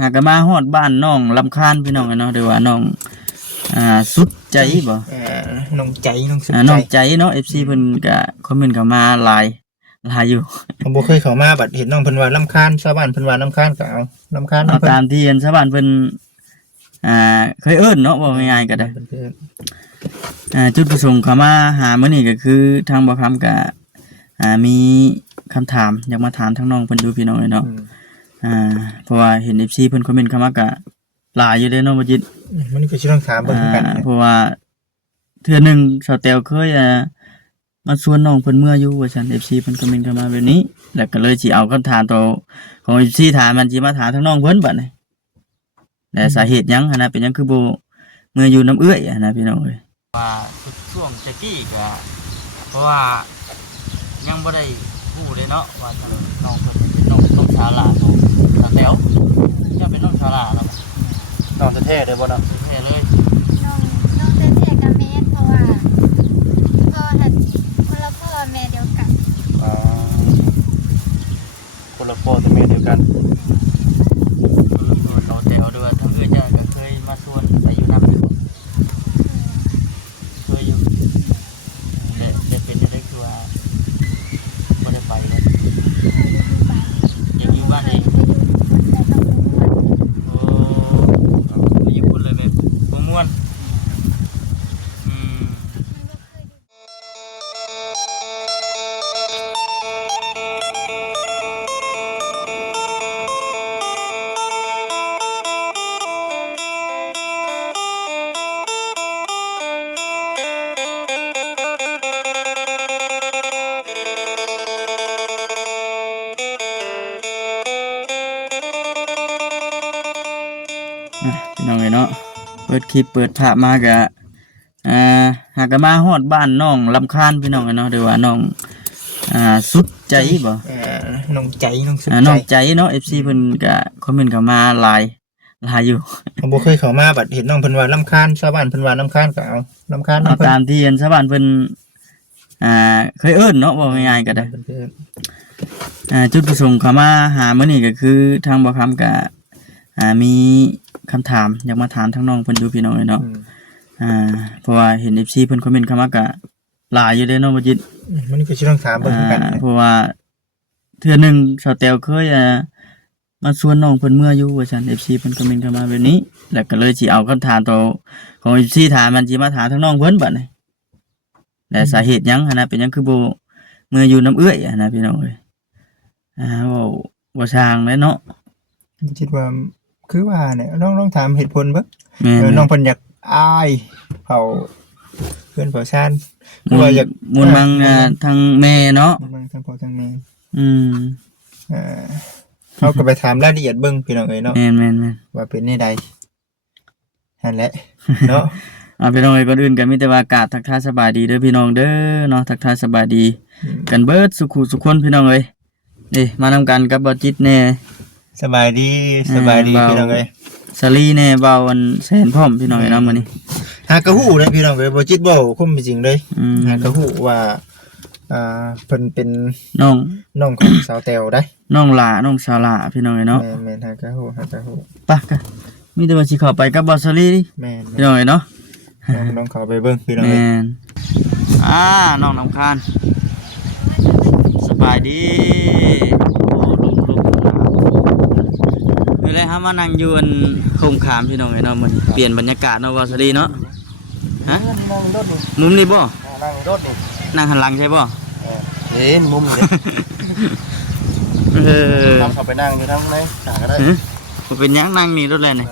หากมาฮอดบ้านน้องลำคาญพี่น้องเนาะหรือว่าน้องสุดใจบ่น้องใจน้องสุดใจน้องใจเนาะ FC เพิ่นก็คอมเมนต์เข้ามาหลายอยู่ผมบ่เคยเข้ามาบัดเห็นน้องเพิ่นว่ารำคาญชาวบ้านเพิ่นว่ารำคาญก็เอารำคาญเอาตามที่ชาวบ้านเพิ่นเคยเอิ้นเนาะบ่ง่ายๆก็ได้จุดประสงค์เข้ามาหามื้อนี้ก็คือทางบ่คำก็มีคำถามอยากมาถามทั้งน้องเพิ่นดูพี่น้องเนาะเพราะว่าเห็น FC เพิ่นคอมเมนต์เข้ามาก็หลายอยู่เด้เนาะบ่จิตมันนี่ก็สิต้องถามเบิ่งกันเพราะว่าเทื่อนึงสาวแตวเคยมาชวนน้องเพิ่นเมื่ออยู่ว่าซั่น FC เพิ่นคอมเมนต์เข้ามาแบบนี้แล้วก็เลยสิเอาคำถามตัวของ FC ถามมันสิมาถามทั้งน้องเพิ่นบัดนี้แต่สาเหตุหยังหั่นน่ะเป็นหยังคือบ่เมื่ออยู่น้ำเอื้อยหั่นน่ะพี่น้องเอ้ยว่าช่วงตะกี้ก็เพราะว่ายังบ่ได้ฮู้เลยเนาะว่าน้องเพิ่นเป็นน้องชาลาของสาวแตวจะเป็นน้องชาลาเนาะน้องแท้ๆเด้อบ่เนาะแท้เลยน้องแท้ๆกับแม่เพราะว่าพ่อหันคนละพ่อแม่เดียวกันคนละพ่อแต่แม่เดียวกันน้องแตวด้วยทั้งเอื้อยจ้าก็เคยมาชวนไปอยู่นำอยู่เคยอยู่ได้เป็นได้คือว่าบ่ได้ไปเลยยังอยู่บ้านเองโอ้ไปอยู่พุ่นเลยแบบบ่ม่วนพี่น้องเนาะเปิดคลิปเปิดภาพมากะหากมาฮอดบ้านน้องลำคาญพี่น้องเนาะหรือว่าน้องสุดใจบ่น้องใจน้องสุดใจน้องใจเนาะ FC เพิ่นก็คอมเมนต์เข้ามาหลายอยู่ผมบ่เคยเข้ามาบัดเห็นน้องเพิ่นว่ารำคาญชาวบ้านเพิ่นว่ารำคาญก็เอารำคาญเอาตามที่ชาวบ้านเพิ่นเคยเอิ้นเนาะบ่ง่ายๆก็ได้จุดประสงค์เข้ามาหามื้อนี้ก็คือทางบ่คำก็มีคำถามอยากมาถามทั้งน้องเพิ่นดูพี่น้องเนาะเพราะว่าเห็น FC เพิ่นคอมเมนต์เข้ามาก็หลายอยู่เด้เนาะบ่จิตมันนี่ก็สิต้องถามเบิ่งกันเพราะว่าเทื่อนึงสาวแตวเคยมาชวนน้องเพิ่นเมื่ออยู่ว่าซั่น FC เพิ่นคอมเมนต์เข้ามาแบบนี้แล้วก็เลยสิเอาคำถามตัวของ FC ถามมันสิมาถามทั้งน้องเพิ่นบัดนี้แต่สาเหตุหยังหั่นน่ะเป็นหยังคือบ่เมื่ออยู่น้ำเอื้อยหั่นน่ะพี่น้องเอ้ยบ่ช่างเลยเนาะคิดว่าคือว่าเนี่ยน้องถามเหตุผลเบิ่งน้องเพิ่นอยากอายเผาเพื่อนเผาชานคือว่าอยากมุนมังทางแม่เนาะมุนมังทางพ่อทางแม่เฮาก็ไปถามรายละเอียดเบิ่งพี่น้องเอ้ยเนาะแม่นว่าเป็นแนวใดนั่นแหละเนาะพี่น้องเอ้ยก่อนอื่นก็มีแต่ว่ากราบทักทายสบายดีเด้อพี่น้องเด้อเนาะทักทายสบายดีกันเบิดสุขุสุขคนพี่น้องเอ้ยนี่มานำกันกับบ่จิตแน่สบายดีพี่น้องเอ้ยสลีแน่เบาอันแสนพร้อมพี่น้องเอ้ยเนาะมื้อนี้หากะฮู้นะพี่น้องเอ้ยบ่จิตเว้าคมจริงเลยหากะฮู้ว่าเพิ่นเป็นน้องของสาวแตวได้น้องหลาน้องสาวหลาพี่น้องเอ้ยเนาะแม่นหากะฮู้ปะกะมีแต่ว่าสิเข้าไปกับบ่สลีแม่นพี่น้องเอ้ยเนาะน้องเข้าไปเบิ่งพี่น้องเอ้ยแม่นน้องลำคาญสบายดีคือเลยฮะมานั่งอยู่อันโคมขามพี่น้องไอ้เนาะมันเปลี่ยนบรรยากาศเนาะวาสลีเนาะฮะมุมนี้บ่นั่งรถนี่นั่งหันหลังใช่บ่มุมนี้เข้าไปนั่งอยู่ทางไหนหาก็ได้บ่เป็นหยังนั่งนี่รถแล่นนี่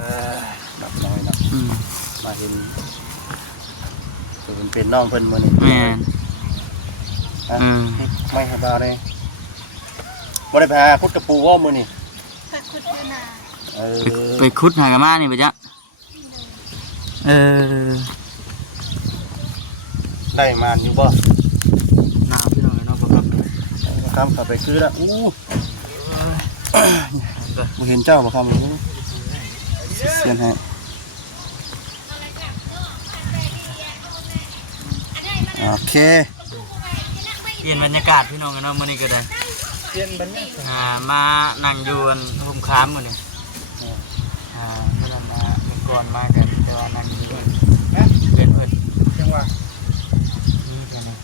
ดับน้อยเนาะมาเห็นเป็นน้องเพิ่นมื้อนี้แม่นไม่ให้บ่าวเลยบ่ได้พาพุทธปูว่ามื้อนี้ไปคุดหากะมานี่ไปจ้ะได้มาอยู่บ่น้ำพี่น้องเนาะบ่ครับเข้าไปคือละบ่เห็นเจ้าบ่ครับเสียนให้โอเคเปลี่ยนบรรยากาศพี่น้องเนาะมื้อนี้ก็ได้เปลี่ยนบรรยากาศมานั่งอยู่อันโฮมคามมื้อนี้ เมื่อนั้นเมื่อก่อนมากันแต่ว่านั่งอยู่ด้วยเล่นเพิ่น จังหวะ นี่แค่นี้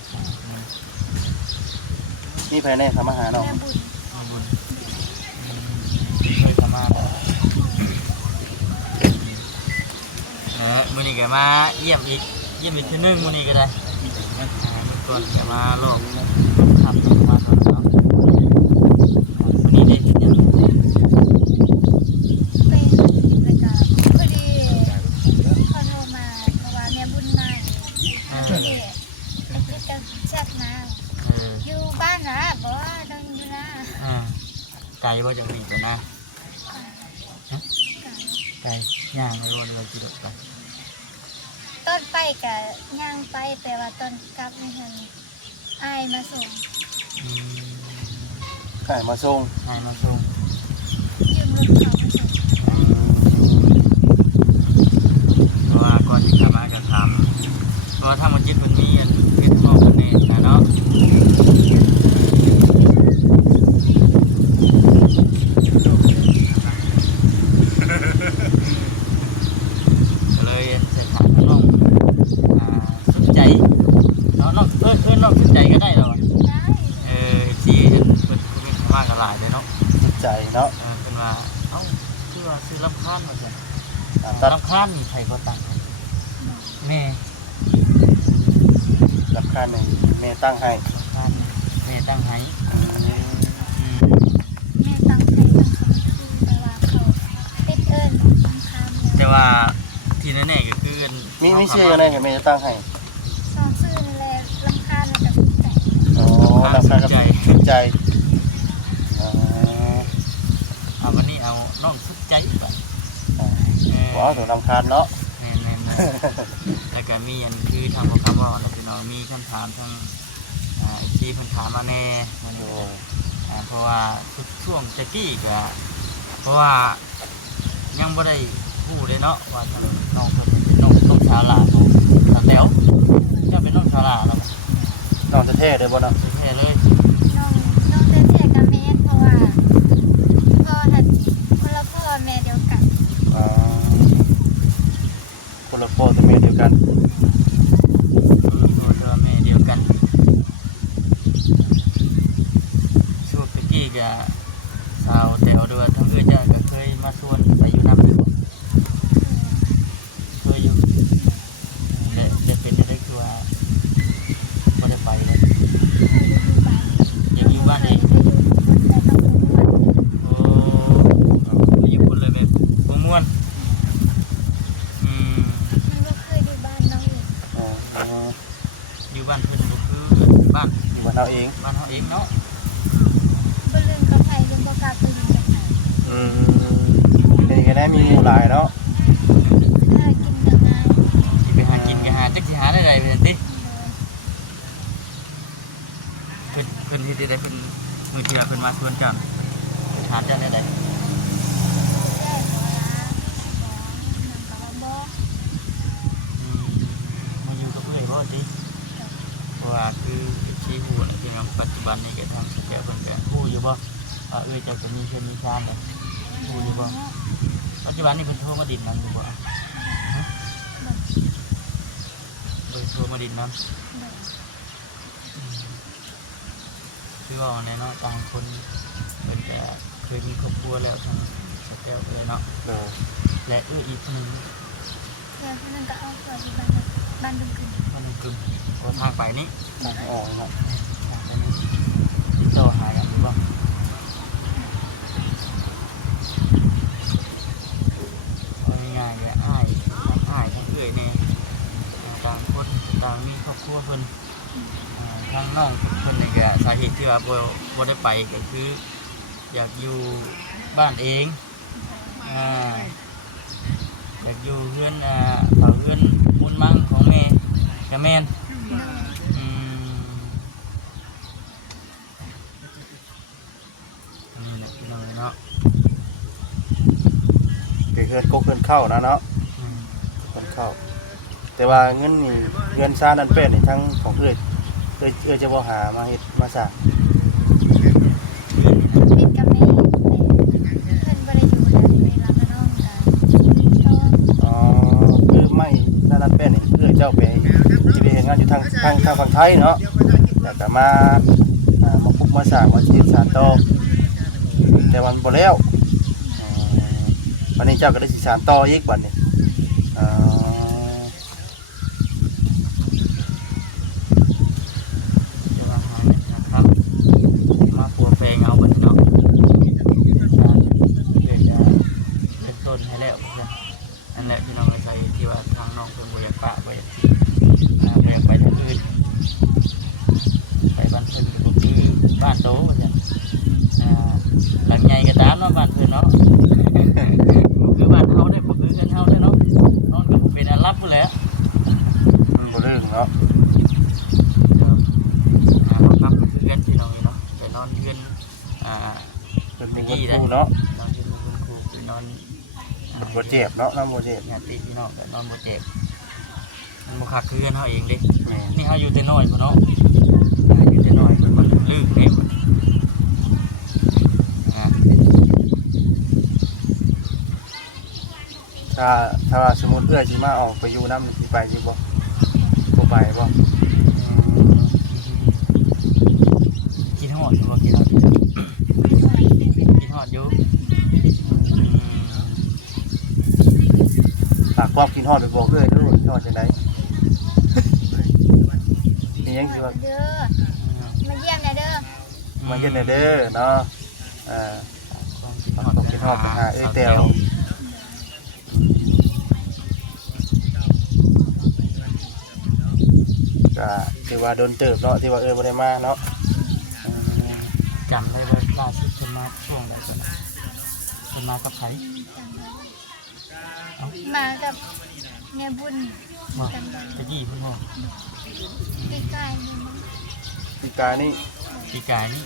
นี่ภายในทำอาหารเนาะ แม่บุญ มาบุญไม่ทำมามื้อนี้ก็มาเยี่ยมอีกเทีนึงมื้อนี้ก็ได้เมื่อก่อนก็มาโลกทำมาทำเนาะมื้อนี้ได้เห็นยัง ไปแล้วก็พอดีเขาโทรมาเพราะว่าแม่บุญมาพอดีไปคิดกันแชทมาอยู่บ้านนะบ่ต้องอยู่นะ ไก่ว่าจะมีตัวหน้าไก่ย่างไม่รู้เรากินไป ต้นไปกับย่างไปแต่ว่าต้นกลับนี่เห็นอายมาส่ง ไก่มาส่ง ไก่มาส่ง ยืมรถเขามาส่ง เพราะว่าก่อนที่จะมาก็ทำเพราะถ้ามันจิตมันมีอันเป็นห้องกันเองนะเนาะเลยจะถามน้องสนใจน้องเพื่อนน้องสนใจก็ได้หรอ ได้ ที่เป็นมากกระหลายเลยเนาะ ใจเนาะ เป็นว่าเอ้าคือว่าซื้อลำคาญมาจ้ะ ตัด ลำคาญมีใครก็ตังแม่ รับค่าในแม่ตั้งให้ ลำคาญแม่ตั้งให้ แม่ตั้งใจตั้งคำพูดแต่ว่าเขาติดเอิญบางคำเลย แต่ว่าที่แน่ๆก็คือ มีชื่อยังไงแม่จะตั้งให้ สองซื่อนี่แหละรำคาญแล้วกับแต่ อ๋อรับค่ากับสุดใจอ๋อ เอาวันนี้เอาน้องสุดใจไป ว้าวถูกนำคาดเนาะ แน่ๆแล้วก็มีอันคือทำของคำว่าเราพี่น้องมีคำถามทั้งที่คำถามมาแน่มาดูเพราะว่าช่วงจะกี้ก็เพราะว่ายังไม่ได้พูดเลยเนาะว่าทางน้องชาวลาทางแถวจะเป็นน้องชาวลาแล้ว น้องจะเท่เลยบ่เนาะ แท้เลย น้องเต้นเสียกับแม่เพราะว่าพ่อหันคนละพ่อแม่เดียวกัน อ๋อคนละพ่อแต่แม่เดียวกัน ตัวแม่เดียวกันช่วงตะกี้ก็สาวแถวด้วยทั้งเอื้อจ้าก็เคยมาชวนไปอยู่น้ำอยู่เคยอยู่แต่เป็นได้คือว่าไม่ได้ไปเลยยังอยู่บ้านเองโอ้อยู่พุ่นเลยแบบบ่ม่วนอ๋อ อยู่บ้านเพิ่นก็คือบ้าน อยู่บ้านเราเอง บ้านเฮาเองเนาะ บลืมกับไผ่ยังบอกกาตื่นกันหา เป็นยังไงมีหมู่หลายเนาะ ถ้ากินยังไง สิไปหากินก็หาจักสิหาได้ใดเพิ่นติเพิ่นที่ได้เพิ่นมื้อที่เพิ่นมาชวนกันหาจักได้ใด แย่หัวละนั่งกับบอก มาอยู่กับเอื้อยบ่ติเพราะว่าคือที่ฮู้นี่คือปัจจุบันนี้ก็ทางแกเพิ่นก็ฮู้อยู่บ่ว่าเอื้อยเจ้าจะมีเพิ่นมีชามฮู้อยู่บ่ปัจจุบันนี้เพิ่นโทรมาดินนำอยู่บ่โทรมาดินนำคือว่าในเนาะต่างคนเป็นแต่เคยมีครอบครัวแล้วทั้งสเตลเลยเนาะ เออ และอีกหนึ่ง เพื่อนคนนึงก็เอาเกิดที่บ้านดุงขึ้น มันกึ่มว่าทางไปนี้ ทางออกเนาะ ทางไปนี้เจ้าหายอย่างนี้บ่ง่ายๆเลยอ้ายทั้งเอื้อยเนี่ยต่างคนต่างมีครอบครัวเพิ่นทางน้องเพิ่นนี่ก็สาเหตุที่ว่าบ่ได้ไปก็คืออยากอยู่บ้านเองอยากอยู่เพื่อนเผาเพื่อนบุญมั่งของแม่กับแม่นนี่แหละพี่น้องเนาะ เกิดก็เกินเข้านะเนาะเกินเข้าแต่ว่าเงินนี่เงินซ่านันเป็ดนี่ทั้งของเอ้ยจะบ่หามาเฮ็ดมาสร้าง ปิดกับแม่เพื่อนบริอยู่แล้วเวลาก็น้องกัน ทางฝั่งไทยเนาะแล้วก็มาปลุกมาสร้างมาชีพสานต่อแต่วันบ่แล้ววันนี้เจ้าก็ได้สิสานต่ออีกบัดนี้จะว่าหานะครับมาปัวแปลงเอาบัดเนาะเพื่อจะเป็นต้นให้แล้วนั่นแหละพี่น้องไปใส่ที่ว่าทางน้องเพิ่นบ่อยากปะบ่อยากสิบ่อยากไปทางอื่นไปบ้านเพิ่นก็คือบ้านโตว่าซั่นหลังใหญ่ก็ตามเนาะบ้านเพิ่นเนาะบ่คือบ้านเฮาได้บ่คือกันเฮาเด้เนาะนอนก็บ่เป็นอันรับพุ่นแหละ มันบ่เรื่องเนาะครับคือกันพี่น้องเนาะไปนอนเรือนเป็นมีคนครูเนาะ นอนเรือนคุณครูไปนอน บ่เจ็บเนาะน้ำบ่เจ็บ งานตีพี่น้องก็นอนบ่เจ็บมันบ่คักคือกันเฮาเองเด้ แม่ นี่เฮาอยู่แต่น้อยพุ่นเนาะอยู่แต่น้อยมันลึกเด้ถ้าว่าสมมุติเอื้อสิมาออกไปอยู่น้ำสิไปอยู่บ่ไปบ่ กินฮอดบ่กินฮอดอยู่ ฝากความกินฮอดไปบอกเอื้อรู้กินฮอดจังได๋นี่ยังสิว่า เด้อมาเยี่ยมหน่อยเด้อ มาเย็นเด้อเนาะฝากความกินฮอดไปหาเอ้ยแต้วก็ถือว่าโดนเติบเนาะที่ว่าบ่ได้มาเนาะ จำได้ว่าล่าสุดเพิ่นมาช่วงไหนก่อนนะเพิ่นมากับไผ มากับแม่บุญ ว่า จำได้ ตะกี้เพิ่นว่า ใกล้ๆนี่นะ ปีกายนี่ ปีกายนี่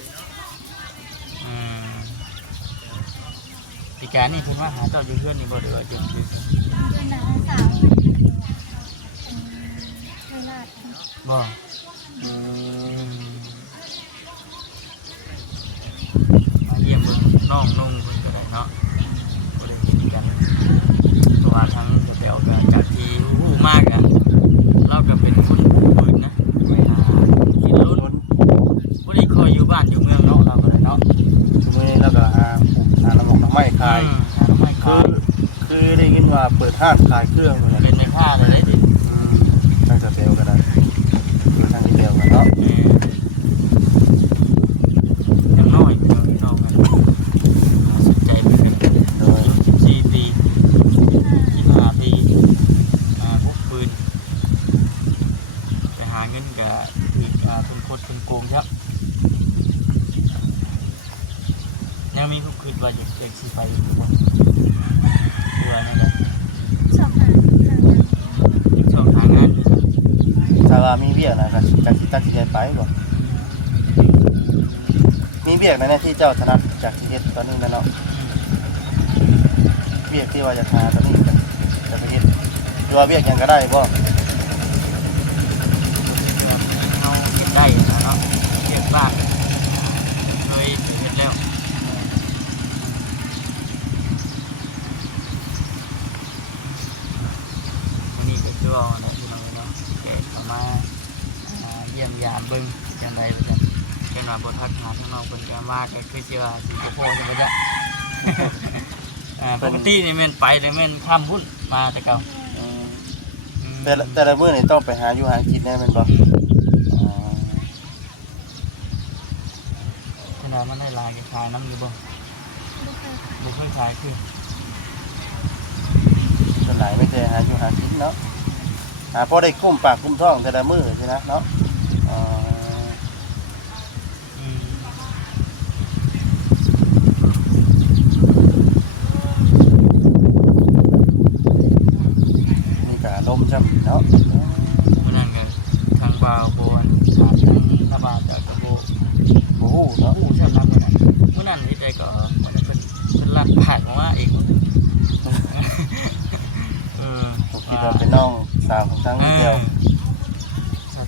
ปีกายนี่เพิ่นว่าหาเจ้าอยู่เฮือนนี่บ่ได้ว่าจังซี่ ด้วยน้าสาวเวลา บ่ มาเยี่ยมเบิ่งน้องนุ่งเพิ่นก็ได้เนาะบ่ได้กินกันเพราะว่าทั้งแถวๆก็จากที่ฮู้มากอ่ะเราก็เป็นคนปืนนะขี่รถบ่ได้คอยอยู่บ้านอยู่เมืองเนาะเราก็ได้เนาะ มื้อนี้แล้วก็หาน้ำมันไม้ขาย หาน้ำมัน คื ขาย คือได้ยินว่าเปิดห้างขายเครื่องเลย เป็นในผ้าเลยดิ ทางสเตลก็ได้อยู่ทางที่เดียวกันเนาะ ยังน้อยพี่น้องกันสนใจไปเป็น โดย 14 ปี 25 ปีพกปืนไปหาเงินกับอีกทุนโคตรทุนโกงครับยังมีผู้คืนว่าอยากสิไปตัวนั่นแหละ ชอบหาทางนั้น ชอบหางาน ถ้าว่ามีเบี้ยนะก็ตัดสินใจไปบ่มีเบี้ยในที่เจ้าถนัดจากที่เฮ็ดตอนนี้แม่เนาะเบี้ยที่ว่าจะหาตอนนี้จะไปเฮ็ดหรือว่าเบี้ยหยังก็ได้บ่ เขาเก็บได้เนาะเก็บบ้านเคยเห็นแล้ววันนี้ก็คือว่าพี่น้องเนาะเก็บมาเยี่ยมยามเบิ่งจังได๋จังเป็นว่าบ่ทักหาทางน้องเพิ่นก็มาก็คือสิว่าสิจะโพจังบ่จ๊ะปกตินี่แม่นไปเลยแม่นข้ามพุ่นมาแต่เก่า แต่ละมื้อนี่ต้องไปหาอยู่หากินแน่แม่นบ่ ขนาดมันได้ลายขายน้ำอยู่บ่ ลูกเคย บ่เคยขายคือ ส่วนหลายไม่เคยหาอยู่หากินเนาะหาพอได้กุ้มปากกุ้มท้องแต่ละมื้อใช่นะเนาะนี่ก็ลมจำเนาะ มื้อนั้นก็ทางบ่าวบ่อนถามทางถ้าบ่าวจากกระโบ โอ้โหเนาะ ผู้ใช่มั้ยมื้อนั้นที่ใจก็เหมือนเพิ่นลัดผ่านออกมาเองผมคิดว่าเป็นน้องสาวของทางเดียว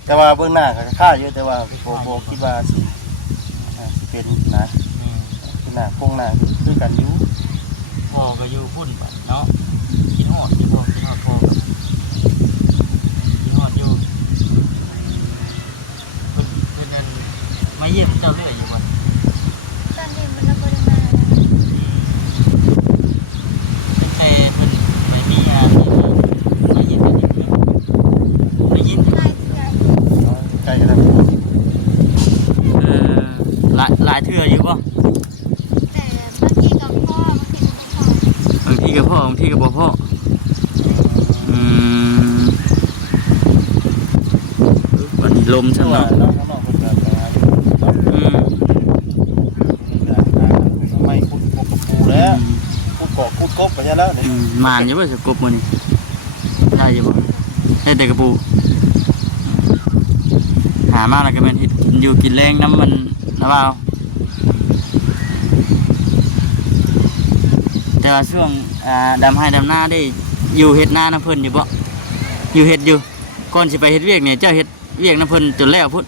แต่ว่าเบื้องหน้าก็ค่าอยู่แต่ว่าโบคิดว่าสิเป็นนะคือหน้าโครงหน้าคือกันอยู่ พ่อก็อยู่พุ่นบัดเนาะกินฮอดอยู่บ่กินฮอดพ่อกินฮอดอยู่ ายเทื่ออยู่บ่ แต่บางทีกับพ่อบางทีกับพ่อบ างทีก็พ่อบางทีก็บ่พ่ออืมวันนี้ลม จั ซั่ ง น หวะ เนาะ น้องๆเพิ่นก็ไปหาอยู่ อืม ไม่คุดกบกับปูแล้วคุดเกาะคุดกบไปซะแล้วนี่ มานอยู่บ่สิกบมื้อนี้ได้อยู่บ่ได้แต่กระปูหามาแล้วก็แม่นเฮ็ดกินอยู่กินแรงน้ำมันนะว่าแต่ว่าช่วงดำให้ดำหน้าได้อยู่เฮ็ดหน้าน้ำเพิ่นอยู่บ่อยู่เฮ็ดอยู่ก่อนสิไปเฮ็ดเวียกเนี่ยเจ้าเฮ็ดเวียกน้ำเพิ่นจนแล้วพุ่น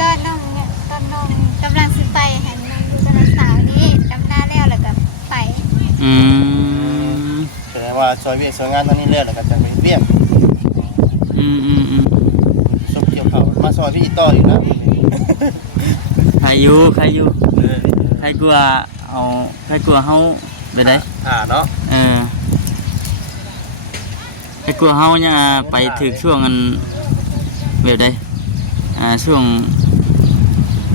ตอนน้องกำลังสิไปเห็นน้องอยู่กับน้องสาวนี่ดำหน้าแล้วก็ไป อืม แสดงว่าซอยเวียกซอยงานตอนนี้แล้วก็จะไปเวียก อืม ซุปเกี่ยวข้าวมาซอยพี่ต่ออีกนะ ใครอยู่ใครกลัวเอาใครกลัวเฮาไปได้ เนาะ ใครกลัวเฮายังไปถึงช่วงอันแบบใดช่วง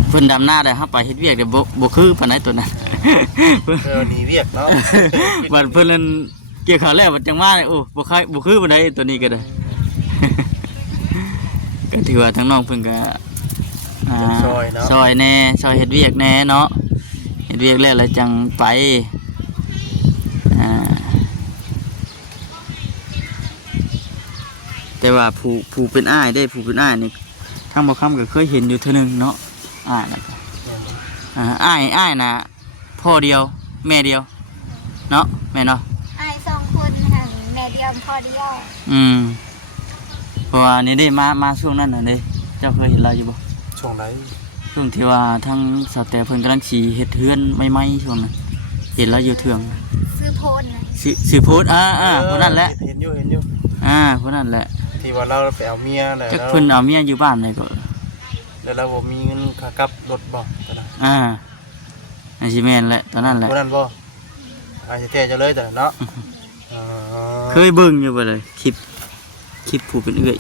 เพิ่นดำหน้าได้เฮาไปเฮ็ดเวียกเดี๋ยวบ่คือปานใดตัวนั้น หนีเวียกเนาะ บัดเพิ่นนั่นเกี่ยวข้าวแล้วบัดจังมาเลยโอ้บ่คือปานใดตัวนี้ก็ได้ ก็ถือว่าทั้งน้องเพิ่นก็ซอยแน่ซอยเฮ็ดเวียกแน่เนาะเฮ็ดเวียกแล้วจังไปแต่ว่าผู้เป็นอ้ายได้ผู้เป็นอ้ายนี่ทางบ่คำก็เคยเห็นอยู่เทื่อนึงเนาะอ้ายน่ะอ้ายน่ะพ่อเดียวแม่เดียวเนาะแม่เนาะ อ้าย2คนหั่นแม่เดียวพ่อเดียว เพราะว่านี่ได้มาช่วงนั้นน่ะเด้เจ้าเคยเห็นเราอยู่บ่ ช่วงไหน ช่วงที่ว่าทั้งสาวแต่เพิ่นกำลังสิเฮ็ดเฮือนใหม่ๆช่วงนั้นเห็นเราอยู่เทือง ซื้อโพนน่ะ สิโพสคนนั้นแหละ เห็นอยู่ คนนั้นแหละ ที่ว่าเราไปเอาเมียแล้ว จักเพิ่นเอาเมียอยู่บ้านไหนก็ แล้วเราบ่มีเงินค่ากลับรถบ่ตอนนั้น อันสิแม่นแหละตอนนั้นแหละ คนนั้นบ่อาจจะแท้จะเลยแต่เนาะ เคยเบิ่งอยู่บ่เลยคลิปผู้เป็นเอื้อย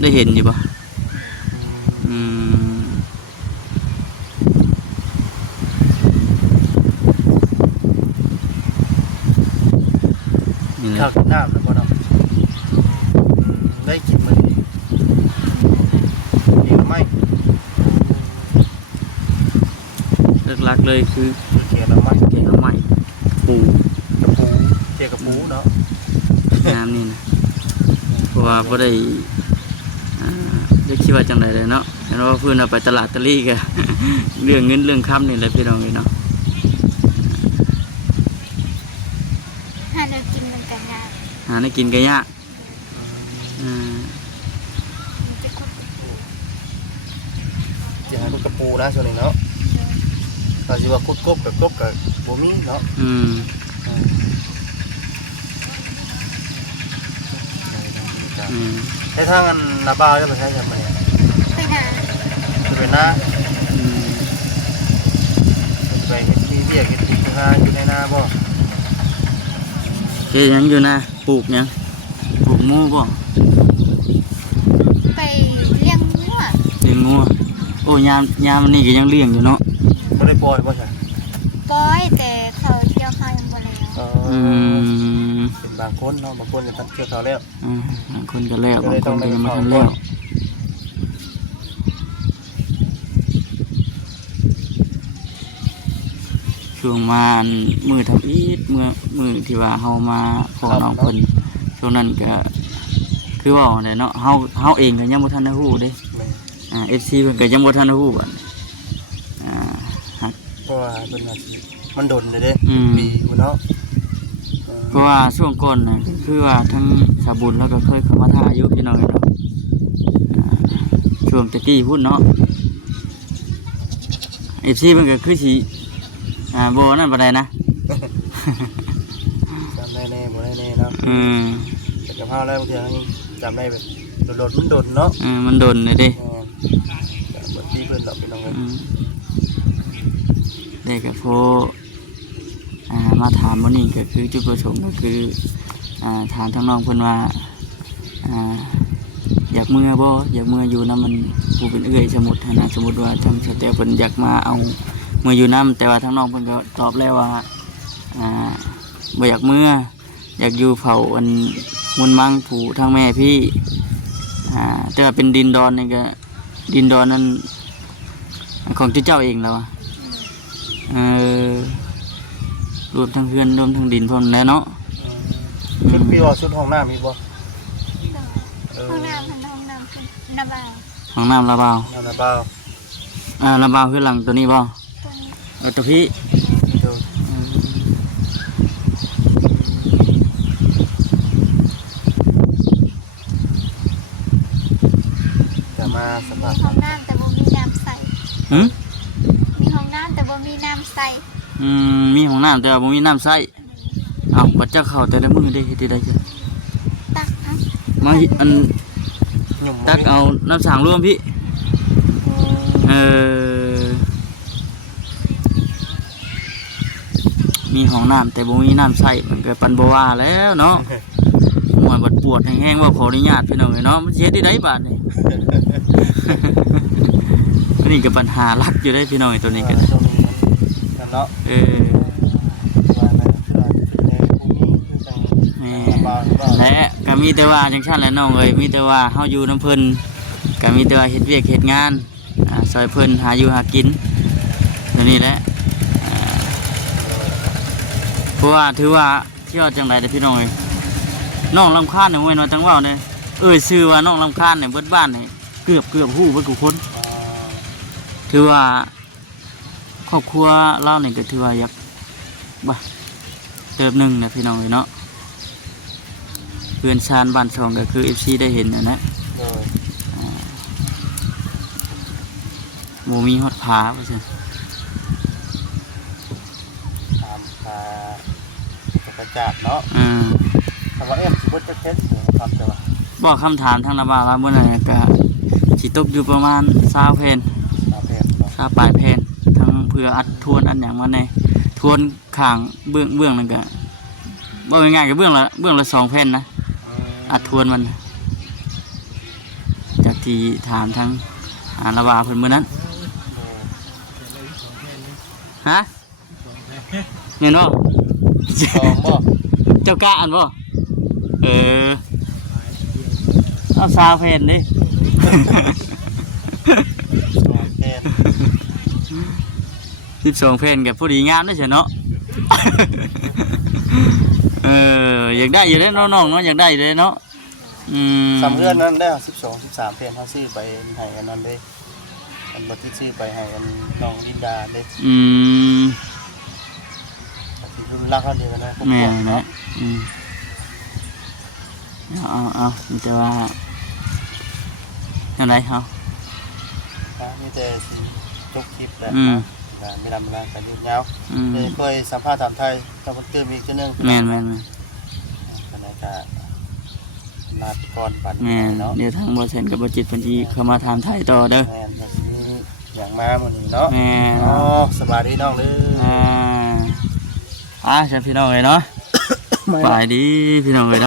ได้เห็นอยู่บ่นี่แห ข้า ละ วกินน้ำแล้วบ่เนาะได้กินมันเองไม่ หลักๆเลยคือ เกี่ยวน้ำมัน แกงหน่อไม้ปู กระปูเกี่ยวกับปูเนาะ น้ำนี่นะเพราะว่าบ่ได้คิดว่าจังไดเลยเนาะเห็นว่าเพิ่นเอาไปตลาดตะลี่ก็ เรื่องเงินเรื่องค้ำนี่แหละพี่น้องเนาะ หาแนวกินมันกันยาก หาได้กินก็ยาก มันจะคบ จะหาลูกกระปูนะส่วนนี้เนาะเราสิว่าคุดกบกับบ่มีเนาะในทางอันนาบ้าจะไปใช้ยังไง ไปหา จะเป็นหน้าไปเฮ็ดที่เรียกเฮ็ดที่นาอยู่ในนาบ่ เฮ็ดหยังอยู่นะปลูกหยังปลูกหมูบ่ ไปเลี้ยงงัว เลี้ยงงัวโอ้ยามนี่ก็ยังเลี้ยงอยู่เนาะ บ่ได้ปล่อยบ่ใช่ ปล่อยแต่เขาเกี่ยวข้าวยังบ่แล้ว เป็นบางคนเนาะบางคนจะตัดเกี่ยวเขาแล้ว บางคนก็แล้วบางคนก็ยังไม่ทันแล้วช่วงมามือทำอีดมือที่ว่าเฮามาพอน้องเพิ่นช่วงนั้นก็คือว่าเนี่ยเนาะเฮาเองก็ยังบ่ทันได้ฮู้เด้FC เพิ่นก็ยังบ่ทันได้ฮู้บัดเพราะว่าเป็นอาชีพมันดนเลยเด้ปีอยู่เนาะ เพราะว่าช่วงก่อนน่ะคือว่าทั้งสาบุญแล้วก็เคยเข้ามาท่าอยู่พี่น้องเนาะช่วงตะกี้พูดเนาะ FC เพิ่นก็คือสิบ่นั่นบ่ได้นะ จำได้แน่บ่ได้แน่เนาะแต่กับเฮาแล้วบางทีจำได้แบบโดดมันโดนเนาะมันโดนเลยเด้บางทีเพิ่นดอกพี่น้องเอ้ยได้ก็พอมาถามมื้อนี้ก็คือจุดประสงค์ก็คือถามทั้งน้องเพิ่นว่า อยากเมื่อบ่อยากเมื่ออยู่นำมันผู้เป็นเอื้อยสมมุตินะสมมุติว่าทางสเตลเพิ่นอยากมาเอาเมื่ออยู่นำแต่ว่าทางน้องเพิ่นก็ตอบแล้วว่าบ่อยากเมื่ออยากอยู่เผาอันมุนมังผู้ทางแม่พี่แต่ว่าเป็นดินดอนนี่ก็ดินดอนนั้นของเจ้าเองแล้วรวมทั้งเพื่อนรวมทั้งดินพร้อมแล้วเนาะ ชุดพี่ว่าชุดห้องน้ำมีบ่ ห้องน้ำห้องน้ำคือน้ำบ่าว ห้องน้ำระบาว น้ำระบาว ระบาวคือหลังตัวนี้บ่ ตัวนี้ ตัวพี่ ดูจะมาสภาพ มีห้องน้ำแต่บ่มีน้ำใส่ หืม มีห้องน้ำแต่บ่มีน้ำใส่ มีห้องน้ำแต่ว่าบ่มีน้ำใช้เอาบัดเจ้าเข้าแต่ละมื้อได้เฮ็ดได้จ้ะ ตักเอา มาอัน หยุ่ม ตักเอาน้ำสางรวมพี่มีห้องน้ำแต่บ่มีน้ำใช้มันก็ปันบ่ว่าแล้วเนาะมันบัดปวดแห้งๆว่าขออนุญาตพี่น้องเนาะมันสิเฮ็ดได้บาดนี่ อันนี้ก็ปัญหาหลักอยู่ได้พี่น้องตัวนี้กัน ช่วงนี้มันเนาะ ว่าในคืออาจจะเป็นในภูมิคือจัง แม่ ระบาวหรือเปล่า และก็มีแต่ว่าจังซั่นแหละน้องเอ้ยมีแต่ว่าเฮาอยู่น้ำเพิ่นก็มีแต่ว่าเฮ็ดเวียกเฮ็ดงานซอยเพิ่นหาอยู่หากินเดี๋ยวนี้แหละเพราะว่าถือว่าเที่ยวจังได๋เด้อพี่น้องเอ้ยน้องรำคาญเนี่ยเว้ยเนาะจังเว้าเนี่ยชื่อว่าน้องรำคาญเนี่ยเบิดบ้านนี่เกือบฮู้เบิดทุกคน ถือว่าครอบครัวเราเนี่ยก็ถือว่าอยากเติบหนึ่งนะพี่น้องเนาะเพื่อนชานบ้านช่องก็คือ FC ได้เห็นนะหมูมีฮอดผาว่าซั่น ตามจักรจัดเนาะแต่ว่าบุญจะเพชรครับแต่ว่า บอกคำถามทางระบาดว่ามื้อนั้นก็สิตกอยู่ประมาณ20แผ่น ตามเพชรเนาะ 20ปลายแผ่นทั้งเพื่ออัดทวนอันหยังมาในทวนข้างเบื้องนั่นก็บ่ง่ายๆก็เบื้องละ2แผ่นนะอัดทวนมันจากที่ถามทางระบาดเพิ่นมื้อนั้นฮะเห็นบ่ สองบ่ เจ้ากะอันบ่เอาซาเพนดิ 12เพนกับพอดีงามได้เฉยเนาะ อยากได้อยู่ได้น้องๆเนาะอยากได้อยู่ได้เนาะสามเดือนนั้นได้12-13เพชรเขาซื้อไปให้อันนั้นเลยอันบัตรซื้อไปให้อันน้องลินดาเลยรุ่นรักเขาเดียวกันนะ แม่นะเอาแต่ว่าอะไรเขา นี่แต่จบคลิปแล้วไม่ทำอะไรกันยุ่งยาวเคยสัมภาษณ์ถามไทยต้องเติมอีกเรื่องแม่ขณะการนาฏกรปั่นเนาะ เดี๋ยวทางบริษัทกับบริจิตพันธีเข้ามาถามไทยต่อเด้อแม่อย่างมาหมดนี้เนาะ แม่สบายดีน้องเลยฉันพี่น้องเลยเนาะสบายดีพี่น้องเลย